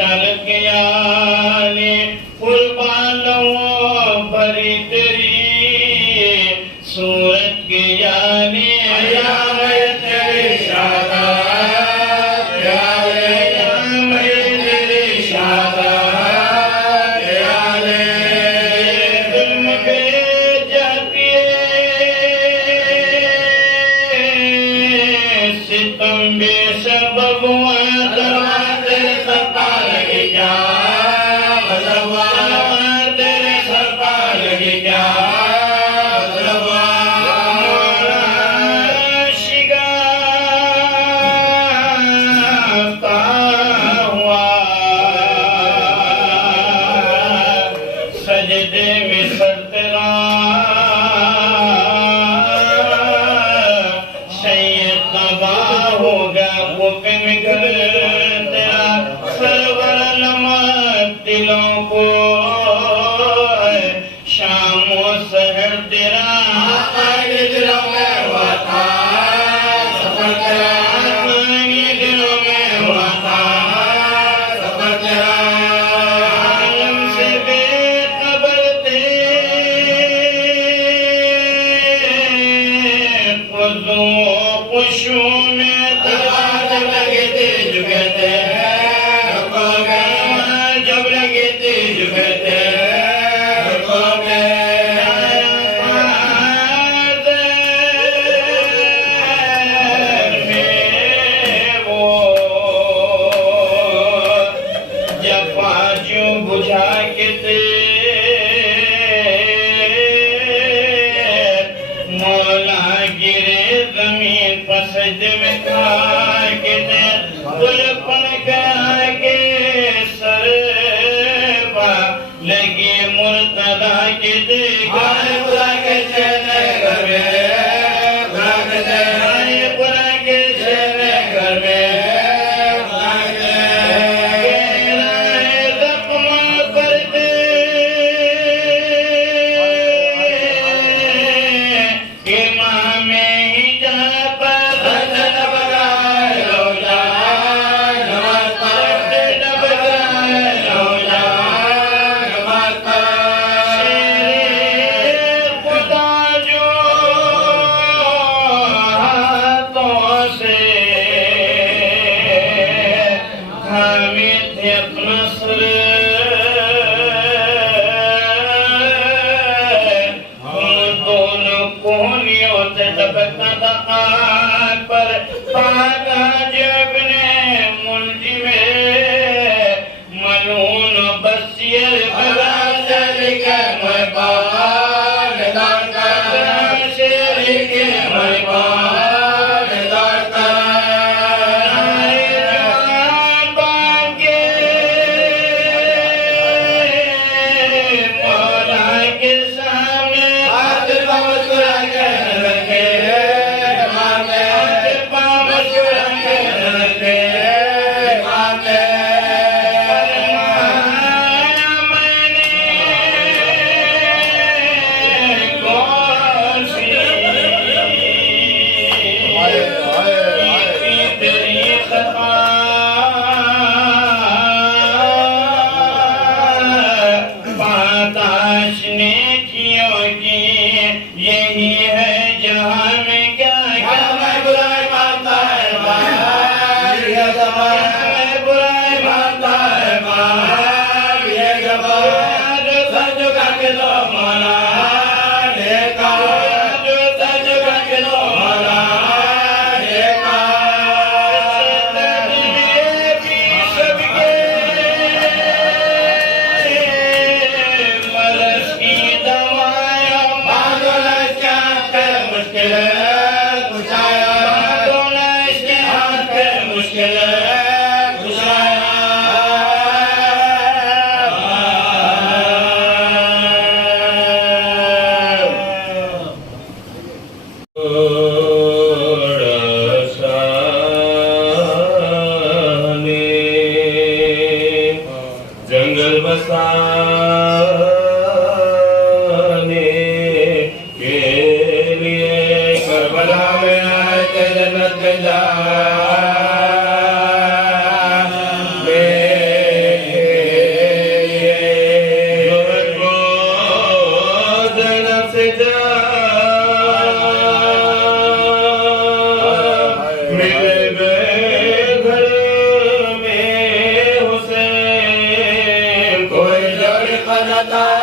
چل گیا نے قربانوں بری تیری صورت گیا نے میں बनता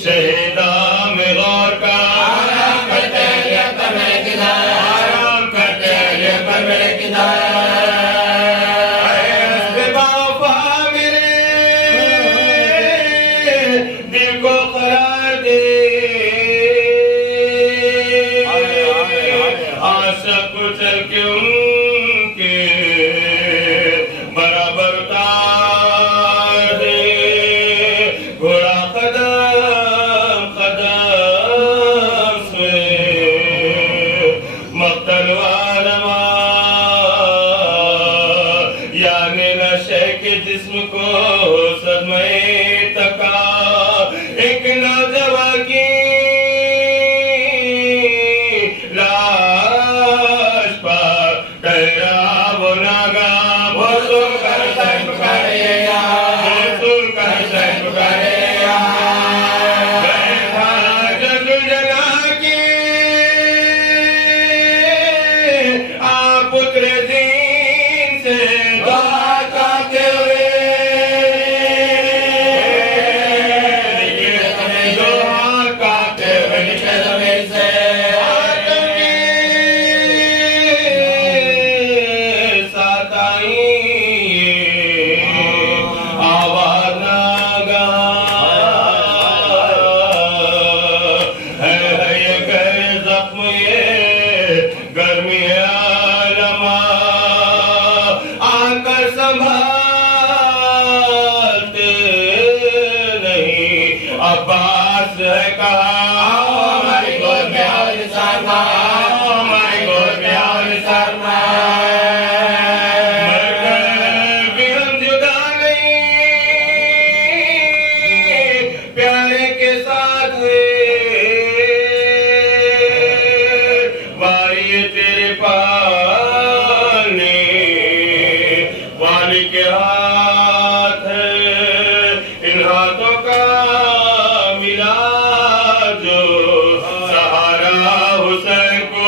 شہیداں میں غور کا حسین کو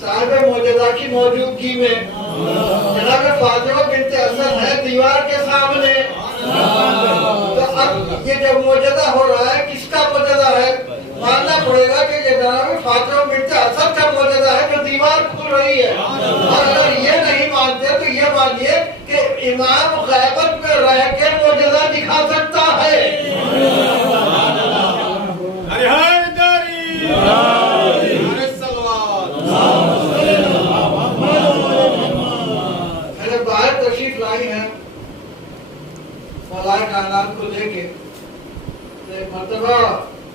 صاحب موجودہ کی موجودگی میں جناب فاطمہ بنت اسد ہے دیوار کے سامنے. تو اب یہ جو موجودہ ہو رہا ہے کس کا موجودہ ہے؟ ماننا پڑے گا کہ یہ جناب فاطمہ بنت اسد کا موجودہ ہے جو دیوار کھل رہی ہے. اور اگر یہ نہیں مانتے تو یہ مانیے کہ امام غیبت میں رہ کے موجودہ دکھا سکتا ہے. میرے باہر تشریف لائی ہیں مولا کائنات کو لے کے ایک مرتبہ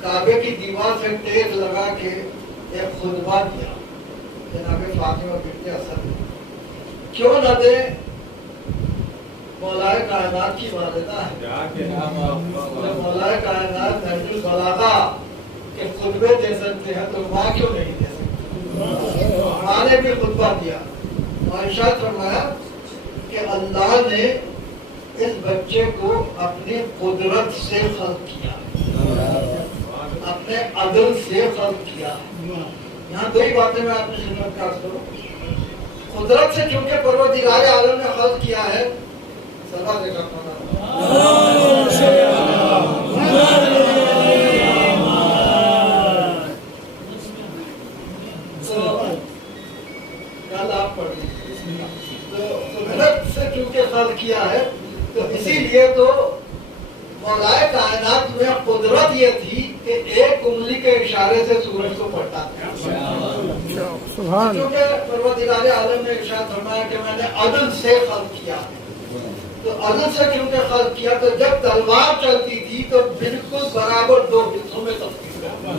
کعبے کی دیوار سے ٹیک لگا کے ایک خطبہ دیا جناب فاطمہ بنت اسد. کیوں نہ دے؟ مولا کائنات کی والدہ ہے. مولا کائنات نہج البلاغہ کے خطبے دے سکتے ہیں تو ماں کیوں نہیں دے سکتے؟ ماں نے بھی خطبہ دیا اور ارشاد فرمایا کہ اللہ نے اس بچے کو اپنی قدرت سے خلق کیا، اپنے عدل سے خلق کیا. یہاں دو ہی باتیں میں آپ کی خدمت میں عرض کروں. قدرت سے چونکہ پروردگار عالم نے خلق کیا ہے. سبا دیکھا چونکہ خلق کیا ہے تو اسی لیے تو مولا کائنات میں قدرت یہ تھی کہ ایک انگلی کے اشارے سے سورج کو پڑھتا تھا. کیونکہ پروردگار عالم نے ارشاد فرمایا کہ میں نے عدل سے خلق کیا. تو عدل سے کیونکہ خلق کیا تو جب تلوار چلتی تھی تو بالکل برابر دو حصوں میں تقسیم ہوا.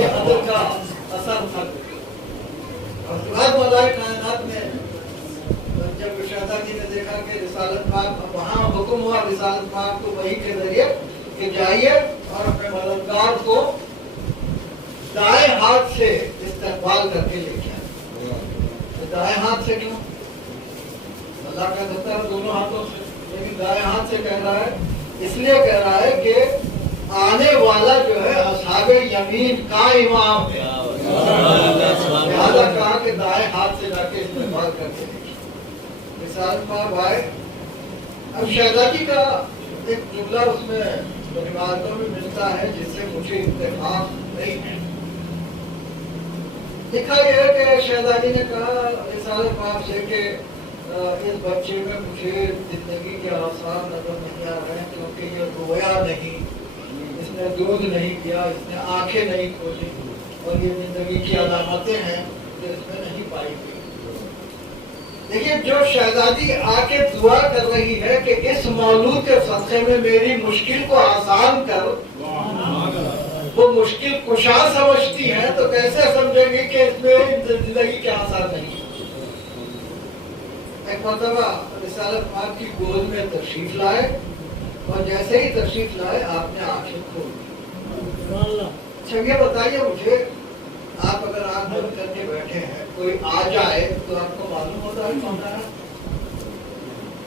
یہ عدل کا اثر تھا. اور بعد مولا کائنات نے جب شہزادی نے دیکھا کہ رسالت پاک وہاں حکم ہوا رسالت پاک کو وحی کے ذریعے کہ جائیے اور اپنے مددگار کو دائیں ہاتھ سے استقبال کر کے لے کے آئے. دائیں ہاتھ سے کیوں؟ اللہ کا دیتا ہے دونوں ہاتھوں سے، لیکن دائیں ہاتھ سے کہہ رہا ہے اس لیے کہہ رہا ہے کہ آنے والا جو ہے اصحاب یمین کا امام ہے. لہٰذا کہا کہ دائیں ہاتھ سے جا کے استقبال کر کے رسالت پاک آئے. اب شہزادی کا ایک جملہ اس میں روایتوں میں ملتا ہے جس سے مجھے اتفاق نہیں ہے. لکھا یہ ہے کہ شہزادی نے کہا رسالت پاک سے کہ اس بچے میں مجھے زندگی کے آثار نظر نہیں آ رہے ہیں کیونکہ یہ رویا نہیں، اس نے دودھ نہیں پیا، اس نے آنکھیں نہیں کھولی اور یہ زندگی کی علامتیں ہیں جو اس میں نہیں پائی گئی. دیکھیے جو شہزادی آ کے دعا کر رہی ہے کہ اس مولود کے صدقے میں میری مشکل کو آسان کر، وہ مشکل کشا سمجھتی ہے تو کیسے سمجھیں گے کہ اس میں زندگی کے آثار نہیں. ایک مرتبہ رسالت پاک کی گود میں تشریف لائے اور جیسے ہی تشریف لائے آپ نے آنکھیں کھول دی. اچھا یہ بتائیے مجھے آپ اگر آنکھ بند کر کے بیٹھے ہیں کوئی آ جائے تو آپ کو معلوم ہوتا ہے کون ہے؟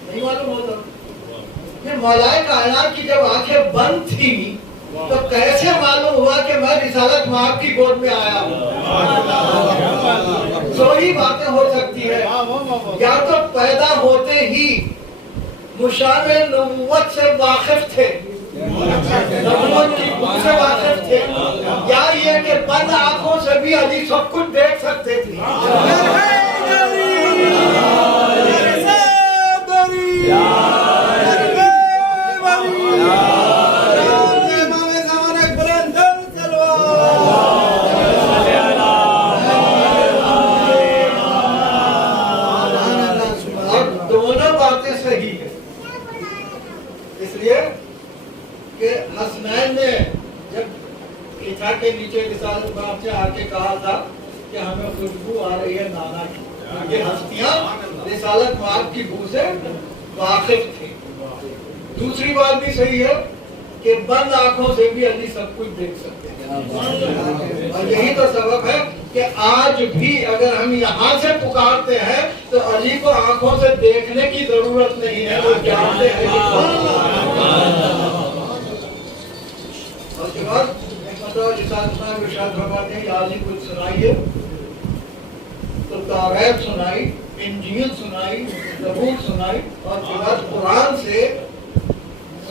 نہیں معلوم ہوتا. یہ مولا کائنات کی جب آنکھیں بند تھی تو کیسے معلوم ہوا کہ میں رسالت مآب کی گود میں آیا ہوں؟ دو ہی باتیں ہو سکتی ہے، یا تو پیدا ہوتے ہی مشان نبوت سے واقف تھے، نبوت کی بو سے واقف تھے، یا یہ کہ بند آنکھوں سے بھی علی سب کچھ دیکھ سکتے تھے. دونوں باتیں صحیح ہیں، اس لیے کہ حسنین نے جب کھچا کے نیچے رسالت پاک سے آ کے کہا تھا کہ ہمیں خوشبو آ رہی ہے نانا کی، یہ ہستیاں رسالت پاک کی بو سے واقف تھی. دوسری بات بھی صحیح ہے کہ بند آنکھوں سے بھی علی سب کچھ دیکھ سکتے ہیں، اور یہی تو سبب ہے کہ آج بھی اگر ہم یہاں سے پکارتے ہیں تو علی کو آنکھوں سے دیکھنے کی ضرورت نہیں ہے، وہ جانتے ہیں. اور اس کے بعد ایک مرتبہ رسالت پاک ارشاد فرماتے ہیں کہ علی کچھ سنائیے. तौरात सुनाई, इंजील सुनाई, ज़बूर सुनाई और उसके बाद कुरान से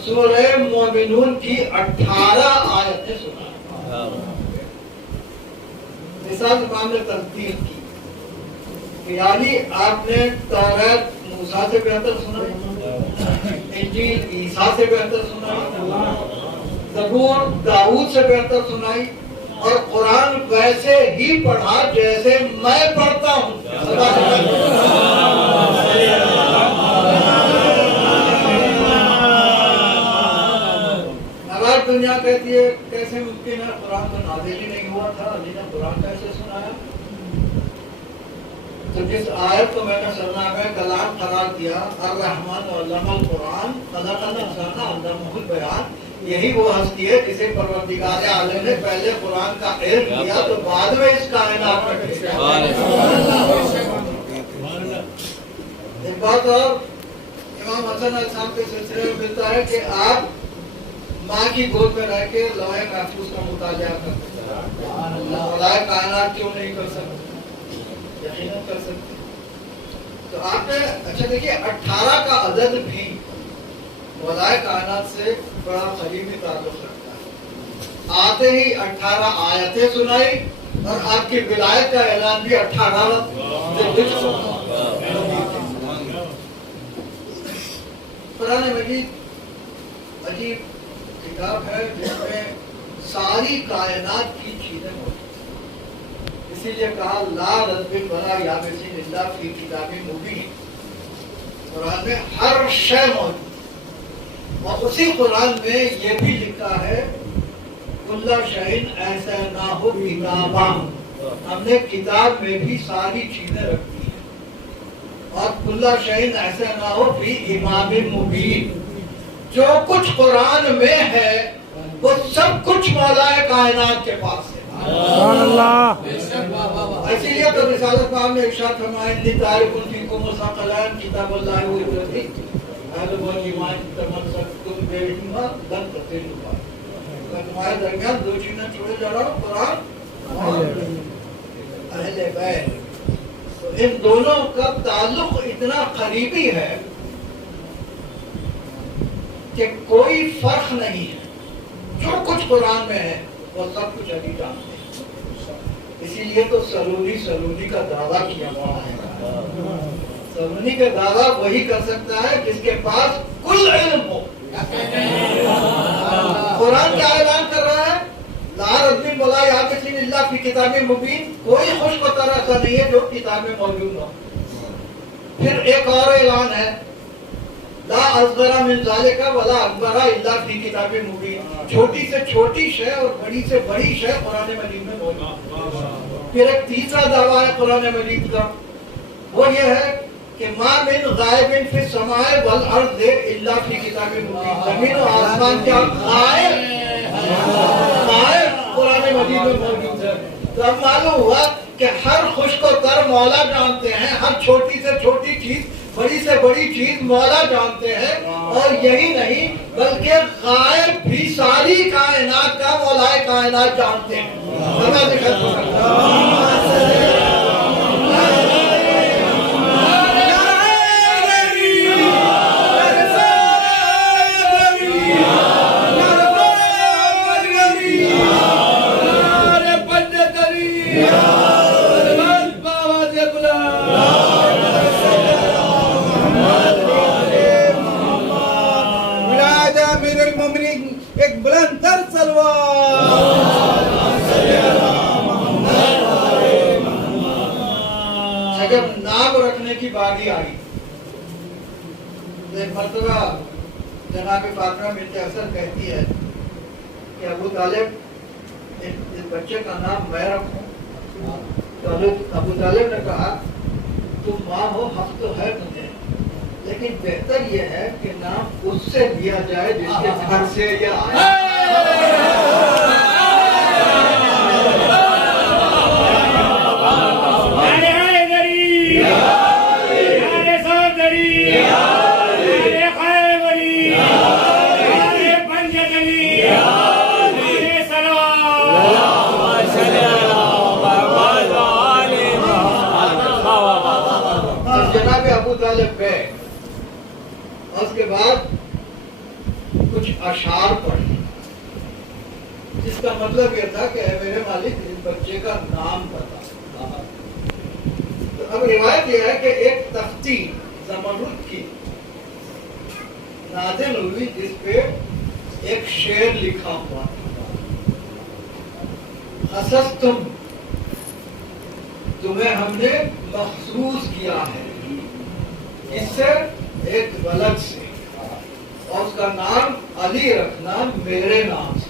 सूरह मोमिनून की 18 आयतें सुनाई। मिसाल इमाम ने तस्दीक की, यानी आपने तौरात मूसा से बेहतर सुनाई, इंजील ईसा से बेहतर सुनाई, ज़बूर दाऊद से बेहतर सुनाई और कुरान वैसे ही पढ़ा जैसे मैं पढ़ता हूँ। अब दुनिया कहती है कैसे मुमकिन है, कुरान तो नाज़िल ही नहीं हुआ था, अल्लाह ने कुरान कैसे सुनाया? तो जिस आयत को मैंने सरना में कलाम करार दिया, अर्रहमान अल्लमल कुरान खलक़ल इंसान अल्लमहुल बयान, यही वो हस्ती है जिसे परवरदिगार आलम ने पहले कुरान का इल्म दिया तो बाद में इस कायनात में भेजा। एक बात और इमाम हसन अलैहिस्सलाम के सिलसिले में मिलता है कि आप माँ की गोद में रह के लौहे महफूज का मुताजा करते हैं, खुदाए कायनात क्यों नहीं कर सकते? यकीनन कर सकते। तो आपने अच्छा देखिए 18 का अदद भी खुदाए कायनात से बड़ा करीबी ताल्लुक रखता है। आते ही 18 आयतें सुनाई और आपकी विलायत का ऐलान भी 18 कुरान मजीद अजीब किताब है जिसमें सारी कायनात की चीजें मौजूद हैं। इसीलिए कहा ला रद्बिन वला याबिसिन इल्ला फी किताबिन मुबीन। कुरान में हर शय मौजूद है और उसी कुरान में ये भी लिखा है कुल्ला शैइन ऐसा ना हो किताबा, हमने किताब में भी सारी चीजें रखी हैं। और कुल्ला शैइन ऐसा ना हो भी इमाम मुबीन, जो कुछ कुरान में है वो सब कुछ मौलाए कायनात के पास है। इसीलिए तो रिसालत में हमने इरशाद फरमाया कि तारिकुन फीकुम मुसक़लन किताबुल्लाहि व इब्रती अहल वल ईमान तमस्सकतुम बिहिमा लन तज़िलू। मैं तुम्हारे दरमियान दो चीजें छोड़े जा रहा हूँ, कुरान और अहले बैत। तो इन दोनों का ताल्लुक इतना करीबी है कि कोई फर्क नहीं है। जो कुछ कुरान में है वो सब कुछ अभी जानते हैं। इसीलिए तो सलूनी का दावा किया हुआ है। सलूनी का दावा वही कर सकता है जिसके पास कुल इल्म हो। कुरान क्या ऐलान कर रहा है? ला रद्बिन वला याबिसिन इल्ला फी किताबिन मुबीन, कोई खुशबतर ऐसा नहीं है जो किताब में मौजूद हो। फिर एक और ऐलान है ला असगरा मिन ज़ालिका वला अकबरा इल्ला फी किताबिन मुबीन, छोटी से छोटी शय और बड़ी से बड़ी शय कुरान मजीद में मौजूद। फिर एक तीसरा दावा है कुरान मजीद का, वो ये है कि मा मिन गायबिन फी समाए वल अर्ज़ इल्ला फी किताबिन मुबीन, जमीन और आसमान क्या गायब कुरान मजीद में मौजूद है। तो अब मालूम हुआ कि हर खुश को तर मौला जानते हैं, हर छोटी से छोटी चीज बड़ी से बड़ी चीज मौला जानते हैं। और यही नहीं बल्कि गायब भी सारी कायनात का मौलाए कायनात जानते हैं। एक बुलंद तर सलवार। जब नाम रखने की बारी आई तो एक मर्तबा जनाब फातिमा बिन्त हसन कहती है कि अबू तालिब इस बच्चे का नाम मैं रखूं? तो अबू तालिब ने कहा तुम माँ हो, हक तो है तुझे, लेकिन बेहतर यह है कि नाम उससे दिया जाए जिसके घर से ये आया। اب جناب ابو طالب گئے اور اس کے بعد کچھ اشعار پڑھے جس کا مطلب یہ تھا کہ اے میرے مالک اس بچے کا نام بتا. تو اب روایت یہ ہے کہ ایک تختی زمرد کی نازل ہوئی جس پہ ایک شعر لکھا ہوا خصصتم تمہیں ہم نے مخصوص کیا ہے اس سے ایک ولد سے اور اس کا نام علی رکھنا میرے نام سے.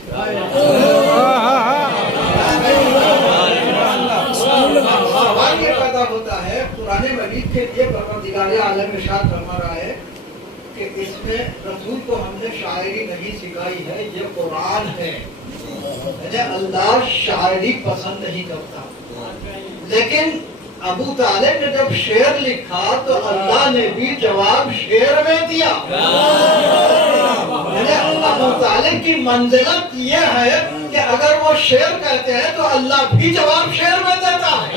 سوال یہ پیدا ہوتا ہے قرآن مجید کے لیے پروردگار عالم ارشاد فرما رہا ہے کہ اس میں رسول کو ہم نے شاعری نہیں سکھائی ہے، یہ قرآن ہے. اللہ شاعری پسند نہیں کرتا، لیکن ابو طالب نے جب شعر لکھا تو اللہ نے بھی جواب شعر میں دیا. ابو طالب کی منزلت یہ ہے کہ اگر وہ شعر کہتے ہیں تو اللہ بھی جواب شعر میں دیتا ہے.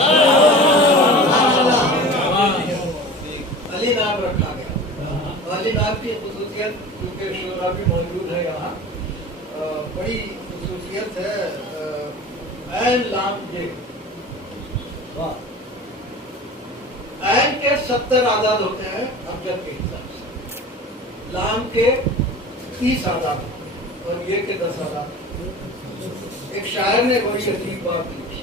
علی نام رکھا گیا. علی نام کی خصوصیت کیونکہ شعرا بھی موجود ہے یہاں، بڑی خصوصیت ہے عین لام کے. عین کے 70 اعداد ہوتے ہیں ابجد کے حساب سے، لام کے 30 اعداد اور یہ کے 10 اعداد. ایک شاعر نے بڑی عجیب بات لکھی،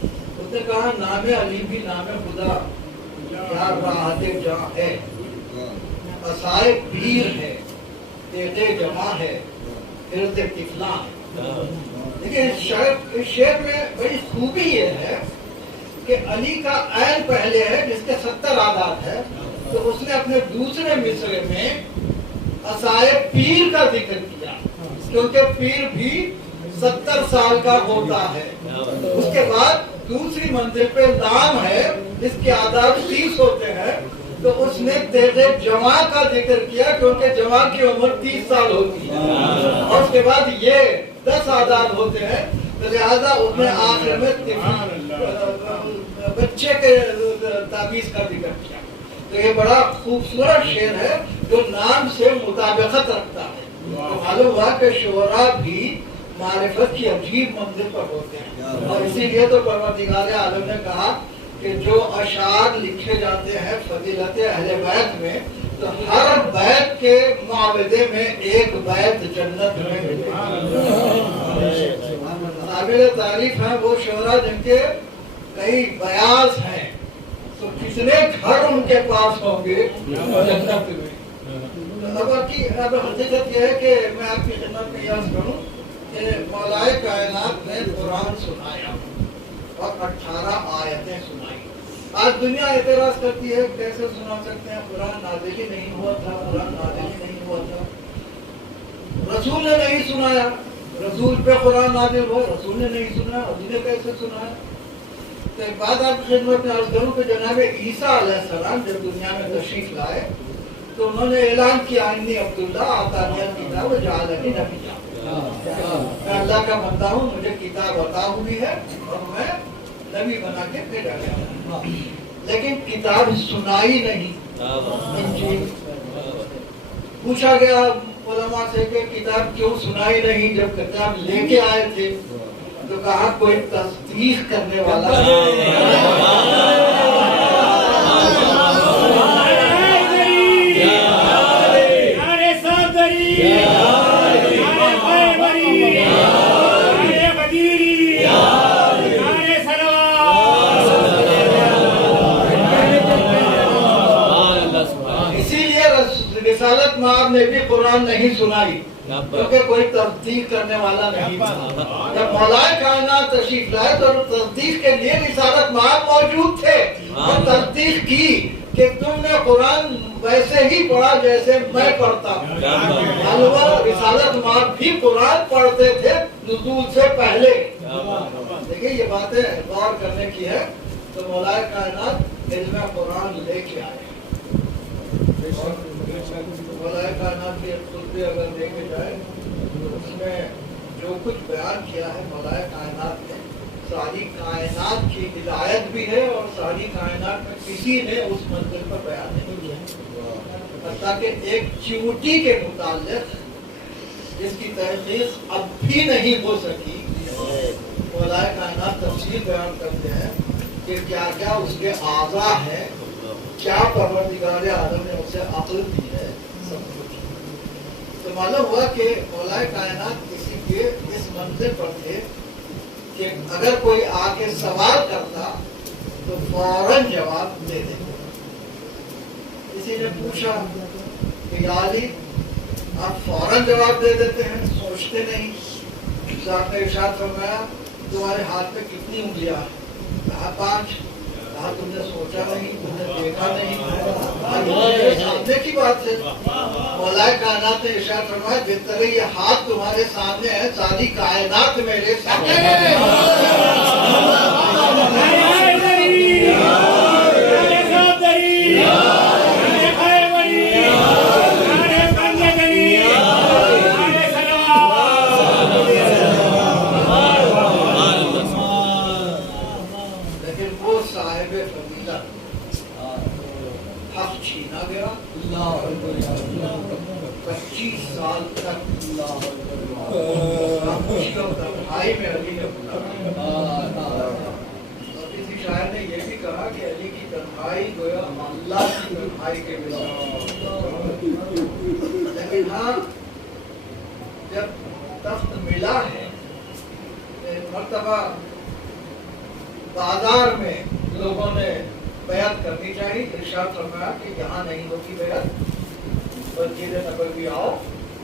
اس نے کہا نام علی بھی نام خدا کیا راحت جہاں ہے، عصائے پیر ہے، تیغ جمع ہے، ارد طفلا ہے. لیکن اس شعر میں بڑی خوبی یہ ہے کہ علی کا عین پہلے ہے جس کے 70 اعداد ہے، تو اس نے اپنے دوسرے مصرے میں عصائے پیر کا ذکر کیا کیونکہ پیر بھی 70 سال کا ہوتا ہے. اس کے بعد دوسری منزل پہ نام ہے جس کے اعداد 30 ہوتے ہیں، تو اس نے تیغ جمع کا ذکر کیا کیونکہ جمع کی عمر 30 سال ہوتی ہے، اور اس کے بعد یہ 10 اعداد ہوتے ہیں، تو لہذا اس نے آخر میں بچے کے تعویذ کا ذکر کیا. تو یہ بڑا خوبصورت شعر ہے جو نام سے مطابقت رکھتا ہے. تو معلوم ہوا کہ شعراء بھی معرفت کی عجیب منزل پر ہوتے ہیں، اور اسی لیے تو پروردگار عالم نے کہا کہ جو اشعار لکھے جاتے ہیں فضیلت اہل بیت میں، تو ہر بیت کے معاوضے میں ایک بیت جنت میں ملے. قابل تعریف ہیں وہ شعراء جن کے کئی بیاض ہیں، تو کتنے گھر ان کے پاس ہوں گے جنت میں. اب حقیقت یہ ہے کہ میں آپ کی خدمت میں عرض کروں کہ مولائے کائنات نے قرآن سنایا اور 18 آیتیں سنائی. آج دنیا اعتراض کرتی ہے کیسے سنا سکتے ہیں، قرآن نازل ہی نہیں ہوا تھا، قرآن نازل ہی نہیں ہوا تھا، رسول نے نہیں سنایا، رسول پہ قرآن نازل ہوا، رسول نے نہیں سنا، ابھی نے کیسے سنایا. تو ایک بات آپ کی خدمت میں عرض کروں کہ جناب عیسیٰ علیہ السلام جب دنیا میں تشریف لائے تو انہوں نے اعلان کیا انی عبداللہ آتانی الکتاب وجعلنی نبیا، میں اللہ کا بندہ ہوں، مجھے کتاب عطا ہوئی ہے اور میں نبی بنا کے بھیجا گیا ہوں. لیکن کتاب سنائی نہیں. پوچھا گیا علماء سے کہ کتاب کیوں سنائی نہیں جب کتاب لے کے آئے تھے، تو کہا کوئی تصدیق کرنے والا رسالت مآب نے بھی قرآن نہیں سنائی کیونکہ کوئی تصدیق کرنے والا نہیں تھا. جب مولائے کائنات تشریف لائے تو تصدیق کے لیے رسالت مآب موجود تھے اور تصدیق کی کہ تم نے قرآن ویسے ہی پڑھا جیسے میں پڑھتا ہوں. معلوم رسالت مآب بھی قرآن پڑھتے تھے نزول سے پہلے. دیکھیں یہ باتیں غور کرنے کی ہے. تو مولائے کائنات علم قرآن لے کے آئے. مولائے کائنات کی خطبے اگر دیکھے جائے تو اس میں جو کچھ بیان کیا ہے مولائے کائنات نے सारी कायनात की हिदायत भी है और सारी कायनात में किसी ने उस मंजिल पर बयान नहीं किया, हत्ता कि एक चींटी के मुताल्लिक जिसकी तहकीक अब भी नहीं हो सकी, मौलाए कायनात तफसील बयान करते हैं कि क्या क्या उसके आज़ा है, क्या परवरदिगार आलम ने उसे अक्ल दी है, सब कुछ। तो मालूम हुआ कि मौलाए कायनात किसी के इस मंजिल पर थे कि अगर कोई आके सवाल करता तो फौरन जवाब दे देते। किसी ने पूछा कि या अली आप फौरन जवाब दे देते हैं, सोचते नहीं। तो आपने इरशाद फरमाया तुम्हारे हाथ में कितनी उंगलियां हैं? कहा 5। कहा तुमने सोचा नहीं, तुमने देखा नहीं, मेरे सामने की बात है। मौलाए कायनात ने इरशाद फरमाया जिस तरह ये हाथ तुम्हारे सामने है, सारी कायनात मेरे सामने है। लेकिन वो साहिब फजीलत हक छीना गया। 25 साल तक भाई में अली ने बुलाया। और किसी शायर ने यह भी कहा कि अली की तन्हाई गोया अल्लाह की तन्हाई के बिना। लेकिन हाँ, जब तख्त मिला है, एक मर्तबा बाजार में लोगों ने बैत करनी चाहिए। इरशाद फरमाया कि यहाँ नहीं होती बैत, मस्जिद नबवी आओ,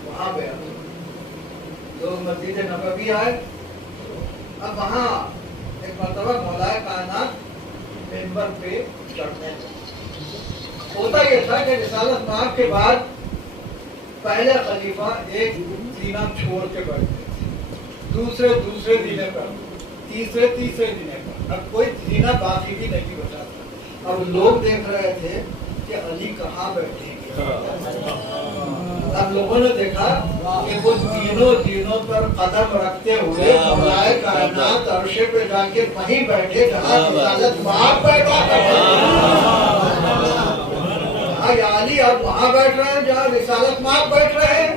वहाँ बैत। लोग मस्जिद नबवी आए। अब वहाँ एक मर्तबा मौलाए कायनात मिंबर पे चढ़ने लगे। होता यह था कि रिसालत माब के बाद पहले खलीफा एक दीना छोड़ के बैठते थे, दूसरे दीने पर, तीसरे दीने पर। अब कोई दीना बाकी भी नहीं बचा था। अब लोग देख रहे थे कि अली कहाँ बैठेंगे। अब लोगों ने देखा कि वो दीनों पर कदम रखते हुए मौलाए कायनात अर्शे पे जाके वहीं बैठे जहाँ रिसालत माब बैठा करते थे। या अली अब वहाँ बैठ रहे हैं जहाँ रिसालत माब बैठ रहे हैं।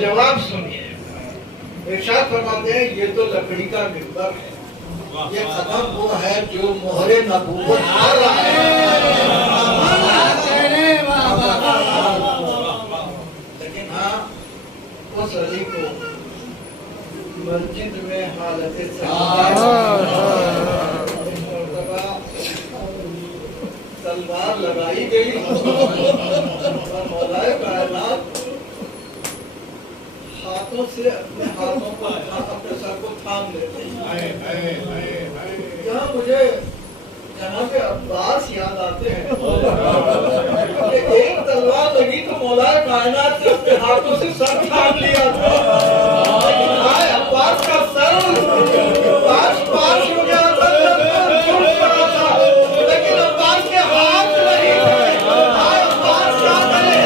जवाब सुनिए। इरशाद फरमाते हैं ये तो लकड़ी का मिंबर है, ये कदम वो है जो मोहरे नबूवत आ रहा है। लेकिन हाँ, उस अली को मस्जिद में हालत तलवार लगाई गई और मौलाए कायनात हाथों से अपने हाथों को अपने सर को थाम लेते हैं। यहाँ मुझे जनाब अब्बास याद आते हैं कि एक तलवार लगी तो मौलाए कायनात ने अपने हाथों से सर थाम लिया था। अब्बास का सर पाश हो गया था, छूट पड़ा था, लेकिन अब्बास के हाथ नहीं थे। अब्बास क्या करे?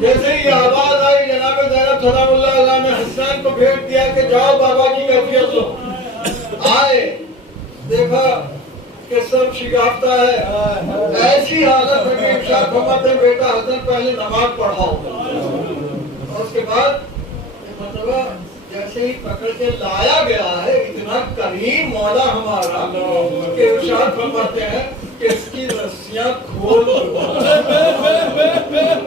जैसे ही आवाज आई जनाब ज़ैनब सलामुल्लाह अलैहा ने हसन को भेज दिया कि जाओ बाबा की कैफियत लो। आए, देखा कि सब शिकाफ्ता है। ऐसी हालत में इरशाद फरमाते हैं बेटा हसन पहले नमाज पढ़ाओ। और उसके बाद मतलब जैसे ही पकड़ के लाया गया है, इतना करीम मौला हमारा कि इरशाद फरमाते हैं कि इसकी रस्सियां खोल दो।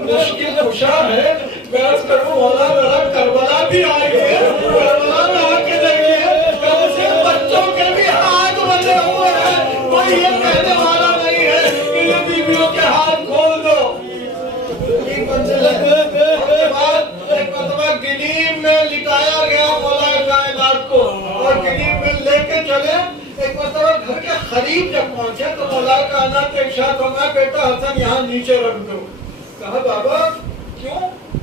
मुश्किल कुशा है, मैं अर्ज करूं मौला मेरा करबला भी आई है, करबला में आके देखिए कम से बच्चों के भी हाथ बंधे हुए हैं। कोई ये कहने वाला नहीं है कि ये बीवियों के हाथ खोल दो। जनीब में लिटाया गया मौला कायनात को और जनीब में लेके चले। एक मरतबा घर के करीब जब पहुंचे तो मौला कायनात ने इरशाद फरमाया, बेटा हसन यहाँ नीचे रख दो। कहा बाबा क्यों?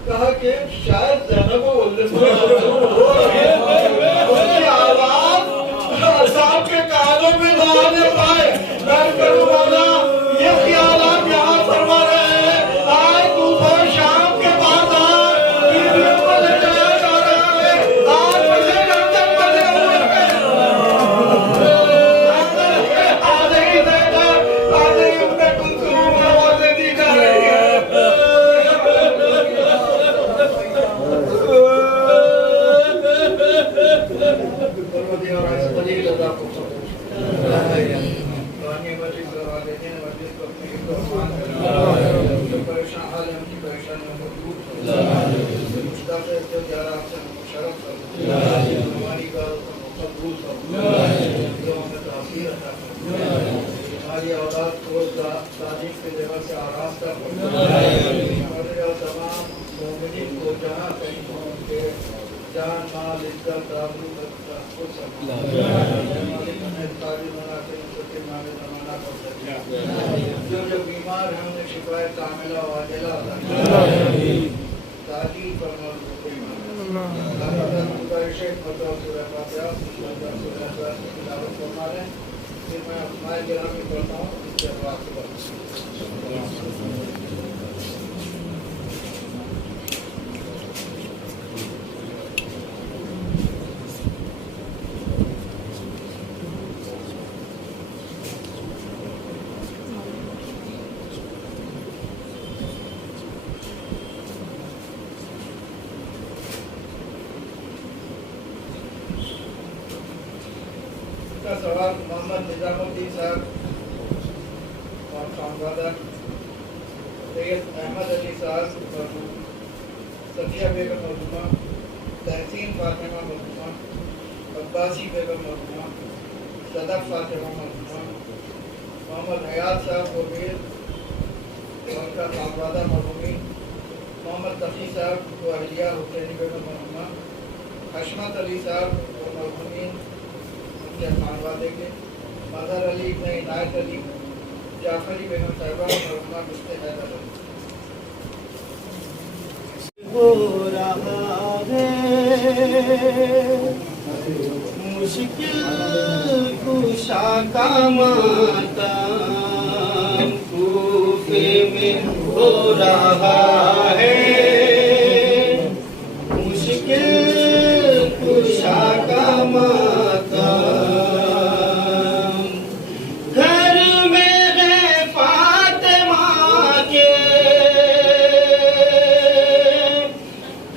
कहा कि शायद ज़ैनब उसकी आवाज असाब के कानों में ना आने पाए। मैं करूँ मौला ये ख्याल आप यहाँ फरमा रहे हैं, आज तूफान शाम के बाद आए बीवियों को ले जाया जा रहा है, आज मुझे गर्दन बने हुए हैं। आज ही देखा, आज ही अपने कुलसुम आवाज़ें दी जा रही है। हमारी औलाद को तारीफ के जगह से आरास्ता और तमाम मोमिनीन को जहाँ कहीं पहुँचे जान माल इज्जत आबरू को सब मालिक हमें तारीफ बना के उनके नामे ज़माना कर सके। जो बीमार हैं उन्हें शिकायत कामिला वाजिला अता फरमाए। तारीफ फरमाओ फिर मैं अपना गिरामी करता हूँ इसके बाद का सवाल मोहम्मद निजामुद्दीन साहब और खानवादा सैयद अहमद अली साहब मरहूम, सफिया बेगम मरहूमा, तहसीन फातिमा मरहूमा, अब्बासी बेगम मरहूमा, सदफ फातिमा मरहूमा, मोहम्मद हयात साहब वकील और उनका खानवादा मरहूमी, मोहम्मद तकी साहब को अहलिया हुसैनी बेगम मरहूमा, हशमत अली साहब और मरहूमीन के खानवादे के, मदर अली इब्न इनायत अली, जाफरी बेगम साहिबा मरहूमा बिस्ते हैदर अली। हो रहा है मुश्किल कुशा का मातम कूफे में हो रहा है, मुश्किल कुशा का मातम घर में है फातिमा के,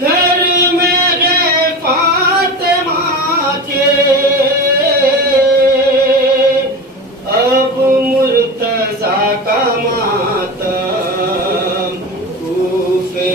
घर में है फातिमा के, अब मुर्तजा का मातम कूफे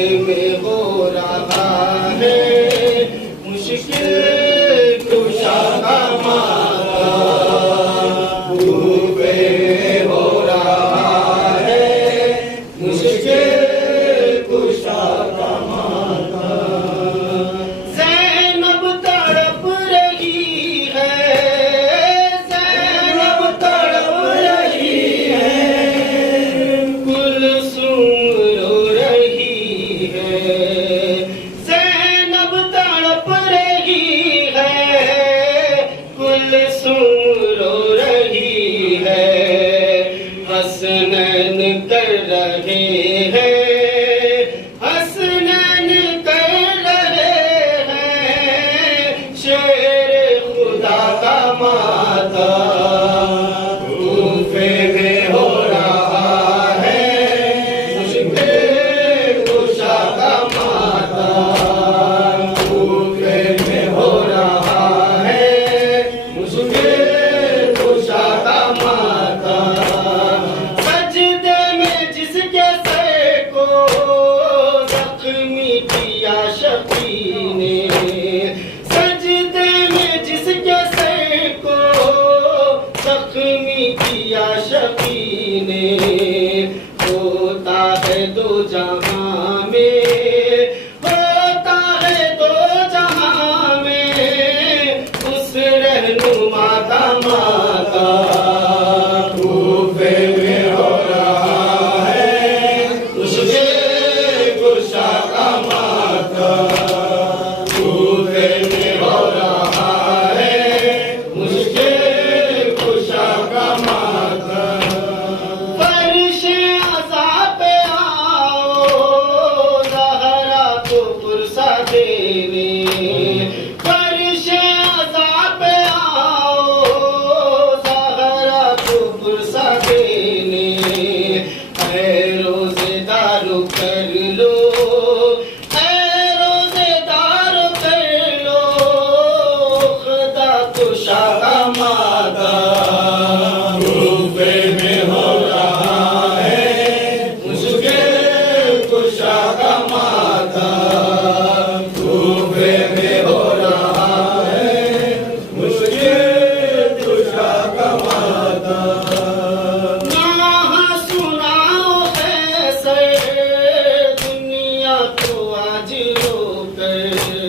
کر